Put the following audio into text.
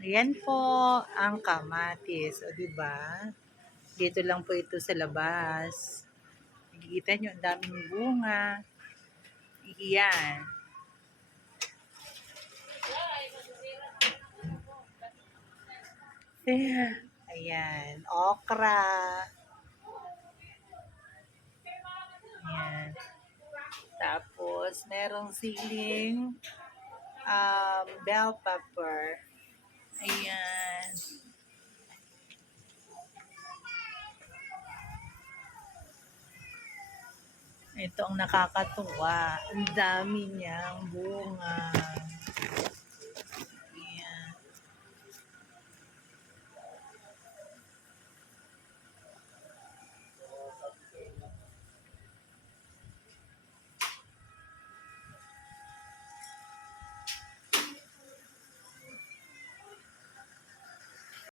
Ayan po ang kamatis, o 'di ba? Dito lang po ito sa labas. Nakikita niyo ang daming bunga. Iyan. Ayan, okra. Ayan. Tapos merong siling bell pepper. Ayan. Ito ang nakakatuwa. Ang dami niyang bunga.